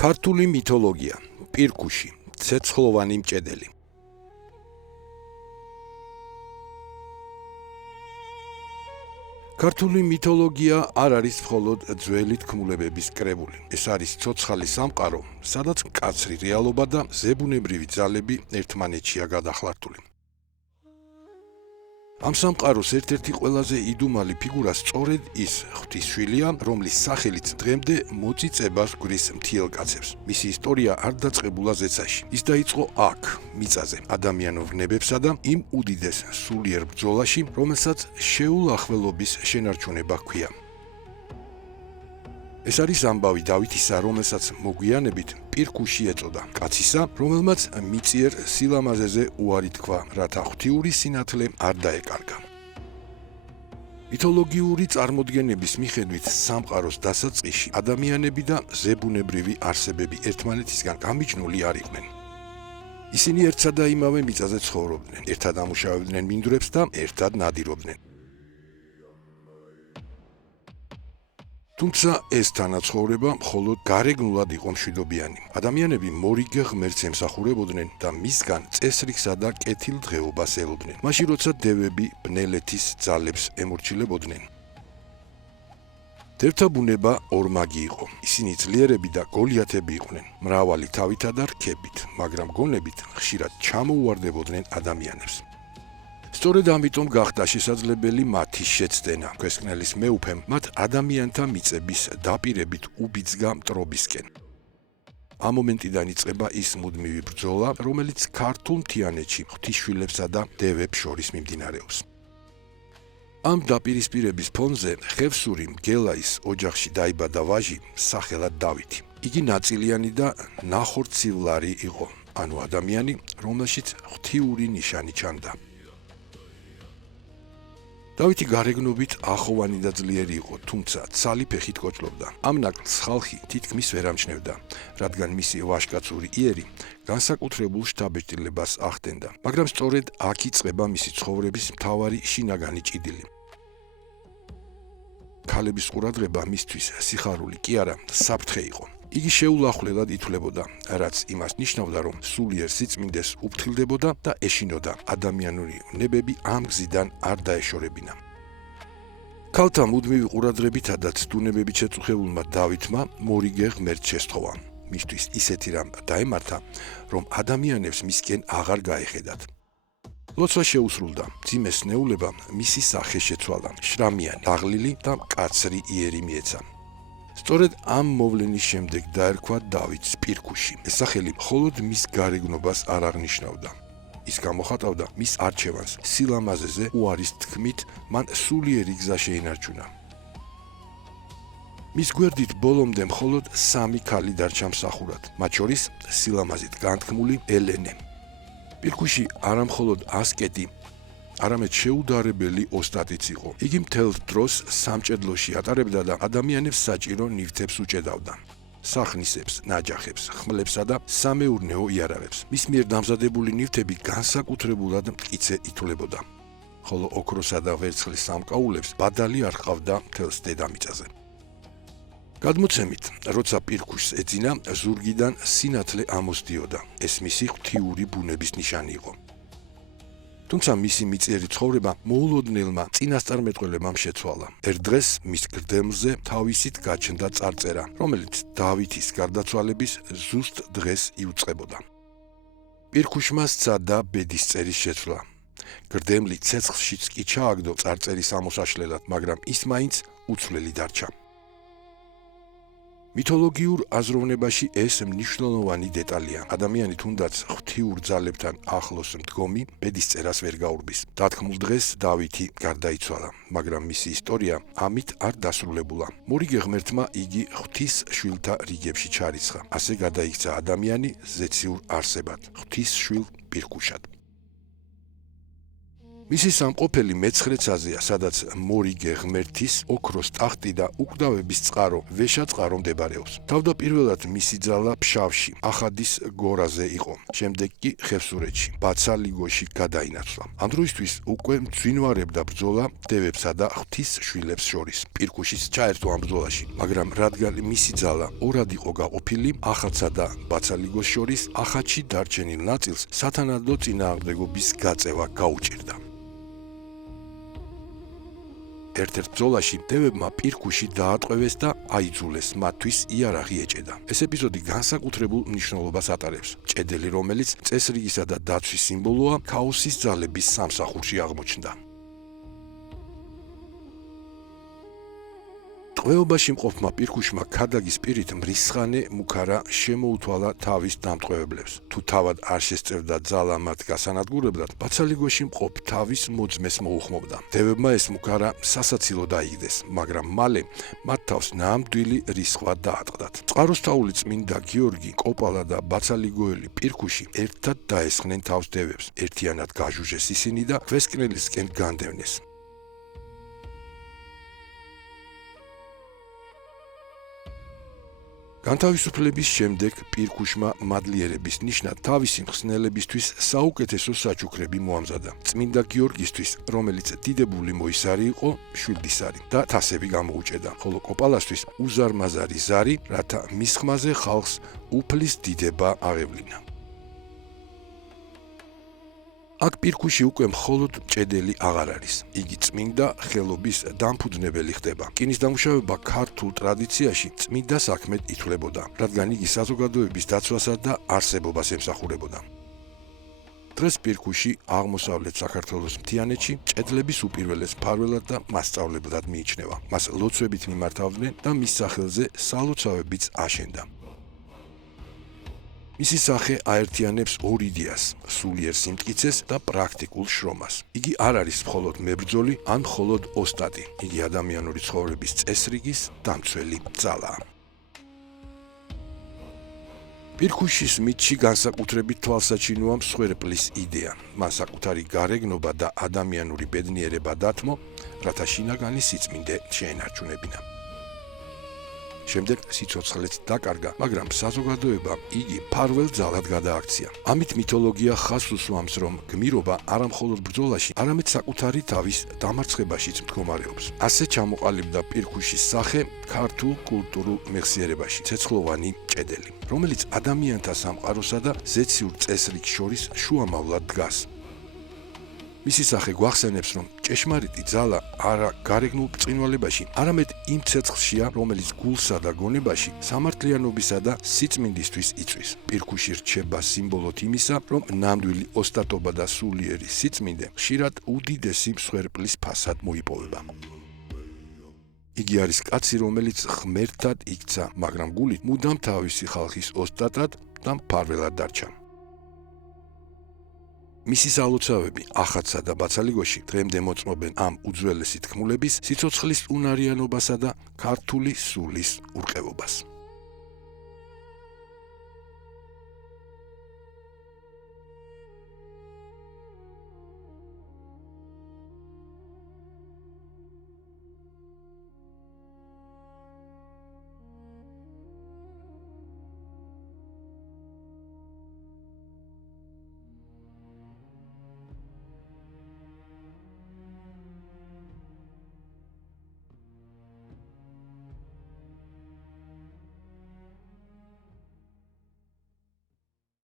ქართული მითოლოგია, პირქუში, ცეცხლოვანი მჭედელი. ქართული მითოლოგია არ არის მხოლოდ ძველი თქმულებების კრებული. ეს არის ცოცხალი სამყარო, სადაც მკაცრი რეალობა და ზებუნებრივი ძალები ერთმანეთშია გადახლართული. ამ სამყაროს ერთ-ერთი ყველაზე იდუმალი ფიგურა სწორედ ის ღვთისშვილია, რომლის სახელით დღემდე მოწიწებას გვრის მთიელ კაცებს. მისი ისტორია არ დაწყებულა ზეცაში. ის დაიწყო აქ, მიწაზე, ადამიანურ ნებებსა და იმ უდიდეს სულიერ ბრძოლაში, რომელსაც შეულახველობის შენარჩუნება ჰქვია. ეს არის ამბავი დავითისა, რომელსაც მოგვიანებით პირქუში ეწოდა, კაცისა, რომელმაც მიწიერ სილამაზეზე უარი თქვა, რათა ღვთიური სინათლე არ დაეკარგა. მითოლოგიური წარმოდგენების მიხედვით სამყაროს დასაწყისში ადამიანები და ზებუნებრივი არსებები ერთმანეთისგან გამიჯნული არ იყვნენ. ისინი ერთსა და იმავე მიწაზე ცხოვრობდნენ, ერთად ამუშავებდნენ მინდვრებს და ერთად ნადირობდნენ. თუმცა ეს თანაცხოვრება მხოლოდ გარეგნულად იყო მშვიდობიანი. ადამიანები მორიგე ღმერთს ემსახურებოდნენ და მისგან წესრიგსა და კეთილდღეობას ელოდნენ. მაშინ როცა დევები ბნელეთის ძალებს ემორჩილებოდნენ. დევთა ბუნება ორმაგი იყო. ისინი ძლიერები და გოლიათები იყვნენ, მრავალი თავითა და რქებით, მაგრამ გონებით ხშირად ჩამოუვარდებოდნენ ადამიანებს. სწორედ ამიტომ გახდა შესაძლებელი მათი შეცდენა. ქვესკნელის მეუფემ მათ ადამიანთა მიწების დაპირებით უბიძგა მტრობისკენ. ამ მომენტიდან იწყება ის მუდმივი ბრძოლა, რომელიც ქართულ მთიანეთში ღვთისშვილებსა და დევებს შორის მიმდინარეობს. ამ დაპირისპირების ფონზე ხევსური მგელაის ოჯახში დაიბადა ვაჟი, სახელად დავითი. იგი ნაწილიანი და ნახორცივლარი იყო, ანუ ადამიანი, რომელშიც ღვთიური ნიშანი ჩანდა. დავითი გარეგნობით ახოვანი და ძლიერი იყო, თუმცა ცალი ფეხით კოჭლობდა. ამ ნაკლს ხალხი თითქმის ვერ ამჩნევდა, რადგან მისი ვაჟკაცური იერი განსაკუთრებულ შთაბეჭდილებას ახდენდა, მაგრამ სწორედ აქ იწყება მისი ცხოვრების მთავარი შინაგანი ჭიდილი. ქალების ყურადღება მისთვის სიხარული კი არა, საფრთხე იყო. იგი შეულახვლელად ითვლებოდა, რაც იმას ნიშნავდა, რომ სულიერ სიწმინდეს უფრთხილდებოდა და ეშინოდა ადამიანური ნებები ამ გზიდან არ დაეშორებინა. ქალთა მუდმივი ყურადღებითა და ცდუნებებით შეწუხებულმა დავითმა მორიგე ღმერთს შესთხოვა. მისთვის ისეთი რამ დაემართა, რომ ადამიანებს მისკენ აღარ გაეხედათ. ლოცვა შეუსრულდა, მძიმე სნეულება მისი სახე შეცვალა, შრამიანი, დაღლილი და მკაცრი იერი მიეცა. სწორედ ამ მოვლენის შემდეგ დაერქვა დავითს პირქუში. ეს სახელი მხოლოდ მის გარეგნობას არ აღნიშნავდა. ის გამოხატავდა მის არჩევანს სილამაზეზე უარის თქმით, მან სულიერი გზა შეინარჩუნა. მის გვერდით ბოლომდე მხოლოდ 3 ქალი დარჩა მსახურად, მათ შორის სილამაზით განთქმული ელენე. პირქუში არა მხოლოდ ასკეტი, არამედ შეუდარებელი ოსტატიც იყო. იგი მთელ დროს სამჭედლოში ატარებდა და ადამიანებს საჭირო ნივთებს უჭედავდა. სახნისებს, ნაჯახებს, ხმლებსა და სამეურნეო იარავებს. მის მიერ დამზადებული ნივთები განსაკუთრებულად მტკიცე ითვლებოდა. ხოლო ოქროსა და ვერცხლის სამკაულებს ბადალი არ ჰყავდა მთელს დედამიწაზე. გადმოცემით, როცა პირქუშს ეძინა, ზურგიდან სინათლე ამოსდიოდა. ეს მისი ღვთიური ბუნების ნიშანი იყო. თუმცა მისი მიწიერი ცხოვრება მოულოდნელმა წინასწარმეტყველებამ შეცვალა. ერთ დღეს მის გრდემლზე თავისით გაჩნდა წარწერა, რომელიც დავითის გარდაცვალების ზუსტ დღეს იუწყებოდა. პირქუშმა სცადა ბედისწერის შეცვლა. გრდემლი ცეცხლშიც კი ჩააგდო წარწერის ამოსაშლელად, მაგრამ ის მაინც უცვლელი დარჩა. მითოლოგიურ აზროვნებაში ეს მნიშვნელოვანი დეტალია. ადამიანი თუნდაც ღვთიურ ძალებთან ახლოს მდგომი ბედისწერას ვერ გაურბის. დათქმულ დღეს დავითი გარდაიცვალა, მაგრამ მისი ისტორია ამით არ დასრულებულა. მორიგე ღმერთმა იგი ღვთის შვილთა რიგებში ჩარიცხა. ასე გადაიქცა ადამიანი ზეციურ არსებად, ღვთის შვილ პირქუშად. მისი სამყოფელი მეცხრეცაზეა, სადაც მორიგე ღმერთის, ოქროს ტახტი და უკვდავების წყარო, ვეშა წყარო მდებარეობს. თავდაპირველად მისი ძალა ფშავში, ახადის გორაზე იყო. შემდეგ კი ხევსურეთში, ბაცალიგოში გადაინაცვლა. ამ დროისთვის უკვე მძვინვარებდა ბრძოლა დევებსა და ღვთის შვილებს შორის. პირქუშის ჩაერთო ამ ბრძოლაში, მაგრამ რადგან მისი ძალა ორად იყო გაყოფილი, ახადსა და ბაცალიგოს შორის, ახადში დარჩენილ ნაწილს სათანადო წინააღმდეგობის გაწევა გაუჭირდა. ერთ-ერთ ბრძოლაში დევებმა პირქუში დაატყვევეს და აიძულეს, მათთვის იარაღი ეჭედა. ეს ეპიზოდი განსაკუთრებულ მნიშვნელობას ატარებს. ჭედელი, რომელიც წესრიგისა და დაცვის სიმბოლოა, ქაოსის ძალების სამსახურში აღმოჩნდა. ტყვეობაში მყოფმა პირქუშმა ქადაგის პირით მრისხანე მუქარა შემოუთვალა თავის დამტყვევებლებს. თუ თავად არ შესწევდა ძალა მათ გასანადგურებლად, ბაცალიგოში მყოფ თავის მოძმეს მოუხმობდა. დევებმა ეს მუქარა სასაცილო დაიგდეს, მაგრამ მალე მათ თავს ნამდვილი რისხვა დაატყდათ. წყაროსთაული წმინდა გიორგი, კოპალა და ბაცალიგოელი პირქუში ერთად დაესხნენ თავს დევებს. ერთიანად გაჟუჟეს ისინი და ქვესკნელისკენ განდევნეს. განთავისუფლების შემდეგ პირქუშმა მადლიერების ნიშნად თავისი მხსნელებისთვის საუკეთესო საჩუქრები მოამზადა. წმინდა გიორგისთვის, რომელიც დიდებული მოისარი იყო, შვილდისარი და თასები გამოუჭედა, ხოლო კოპალასთვის უზარმაზარი ზარი, რათა მის ხმაზე ხალხს უფლის დიდება აღევლინა. აქ პირქუში უკვე მხოლოდ ჭედელი აღარ არის. იგი წმინდა ხელობის დამფუძნებელი ხდება. რკინის დამუშავება ქართულ ტრადიციაში წმინდა საქმედ ითვლებოდა, რადგან იგი საზოგადოების დაცვასა და არსებობას ემსახურებოდა. დღეს პირქუში აღმოსავლეთ საქართველოს მთიანეთში ჭედლების უპირველეს მფარველად და მასწავლებლად მიიჩნევა. მას ლოცვებით მიმართავდნენ და მის სახელზე სალოცავებიც აშენდა. მისი სახე აერთიანებს ორ იდეას: სულიერ სიმტკიცეს და პრაქტიკულ შრომას. იგი არ არის მხოლოდ მებრძოლი ან მხოლოდ ოსტატი. იგი ადამიანური ცხოვრების წესრიგის დამცველი ძალაა. პირქუშის მითში განსაკუთრებით თვალსაჩინოა მსხვერპლის იდეა. მან საკუთარი გარეგნობა და ადამიანური ბედნიერება დათმო, რათა შინაგანი სიწმინდე შეენარჩუნებინა. შემდეგ სიცოცხლეც დაკარგა, მაგრამ საზოგადოებამ იგი მფარველ ძალად გადააქცია. ამით მითოლოგია ხაზს უსვამს, რომ გმირობა არა მხოლოდ ბრძოლაში, არამედ საკუთარი თავის დამარცხებაშიც მდგომარეობს. ასე ჩამოყალიბდა პირქუშის სახე ქართულ კულტურულ მეხსიერებაში, ცეცხლოვანი ჭედელი, რომელიც ადამიანთა სამყაროსა და ზეციურ წესრიგს შორის შუამავლად დგას. მისი სახე გვახსენებს, რომ ჭეშმარიტი ძალა არა გარეგნულ ბრწყინვალებაში, არამედ იმ ცეცხლშია, რომელიც გულსა და გონებაში სამართლიანობისა და სიწმინდისთვის იწვის. პირქუში რჩება სიმბოლოდ იმისა, რომ ნამდვილი ოსტატობა და სულიერი სიწმინდე ხშირად უდიდესი მსხვერპლის ფასად მოიპოვება. იგი არის კაცი, რომელიც ღმერთად იქცა, მაგრამ გულით მუდამ თავისი ხალხის ოსტატად და მფარველად დარჩა. მისი სალოცავები ახადსა და ბაცალიგოში დღემდე მოწმობენ ამ უძველესი თქმულების სიცოცხლის უნარიანობასა და ქართული სულის ურყევობას.